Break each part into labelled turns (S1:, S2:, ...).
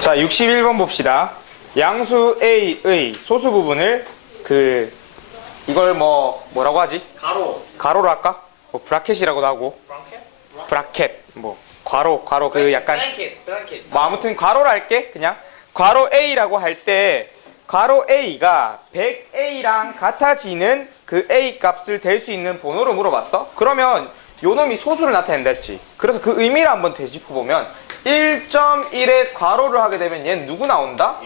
S1: 자, 61번 봅시다. 양수 A의 소수 부분을 그 이걸 뭐 뭐라고 하지?
S2: 가로.
S1: 가로로 할까? 뭐 브라켓이라고도 하고
S2: 브랑켓?
S1: 브라켓 뭐 괄호 괄호 그 약간
S2: 브랑켓. 브랑켓.
S1: 뭐 아무튼 괄호로 할게 그냥 괄호 A라고 할 때 괄호 A가 100A랑 같아지는 그 A 값을 댈 수 있는 번호를 물어봤어? 그러면 요 놈이 소수를 나타낸다 했지. 그래서 그 의미를 한번 되짚어 보면 1.1의 괄호를 하게 되면 얘는 누구 나온다?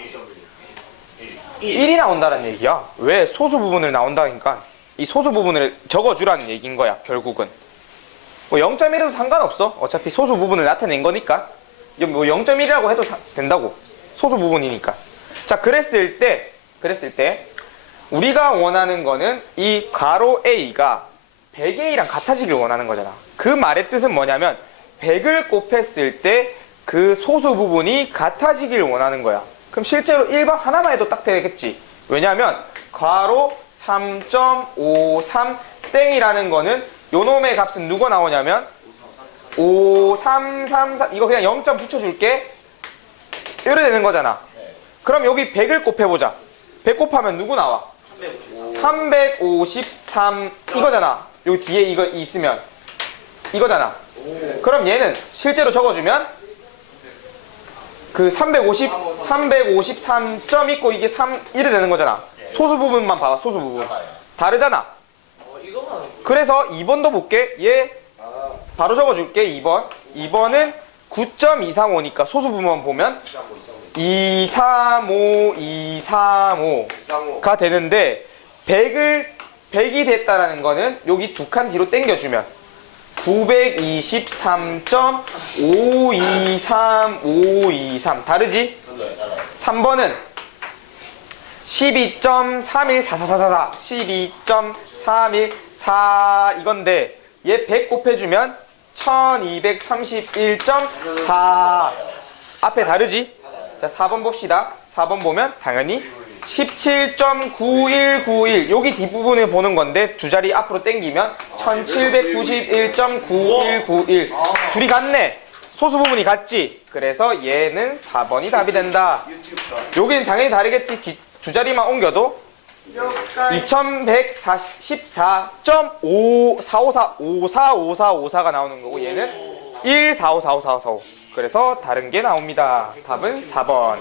S1: 1이 나온다는 얘기야. 왜 소수 부분을 나온다니까? 이 소수 부분을 적어주라는 얘기인 거야 결국은. 뭐 0.1에도 상관없어. 어차피 소수 부분을 나타낸 거니까. 뭐 0.1이라고 해도 사- 된다고. 소수 부분이니까. 자 그랬을 때 그랬을 때 우리가 원하는 거는 이 괄호 A가 100A랑 같아지길 원하는 거잖아. 그 말의 뜻은 뭐냐면 100을 곱했을 때 그 소수 부분이 같아지길 원하는 거야. 그럼 실제로 1번 하나만 해도 딱 되겠지. 왜냐면 괄호 3.53 땡이라는 거는 요 놈의 값은 누가 나오냐면 5, 3, 3, 4 이거 그냥 0점 붙여줄게. 이래 되는 거잖아. 그럼 여기 100을 곱해보자. 100 곱하면 누구 나와? 353 이거잖아 여기 뒤에 이거 있으면 이거잖아 그럼 얘는 실제로 적어주면 그 350, 353점 있고 이게 3, 이래 되는 거잖아 소수 부분만 봐봐 소수 부분 다르잖아. 그래서 2번도 볼게. 얘 바로 적어줄게. 2번. 2번은 9.235니까 소수 부분 보면 235, 235가 되는데 100을 100이 됐다라는 거는 여기 두 칸 뒤로 당겨주면 923.523523 다르지? 3번은 12.3144444 12.314 이건데 얘 100 곱해주면 1231.4 앞에 다르지? 자 4번 봅시다 4번 보면 당연히 17.9191 여기 뒷부분을 보는 건데 두 자리 앞으로 당기면 1791.9191 둘이 같네. 소수 부분이 같지? 그래서 얘는 4번이 답이 된다. 여기는 당연히 다르겠지. 뒤- 두 자리만 옮겨도 2114.54545454가 나오는 거고 얘는 145454545 그래서 다른 게 나옵니다. 답은 4번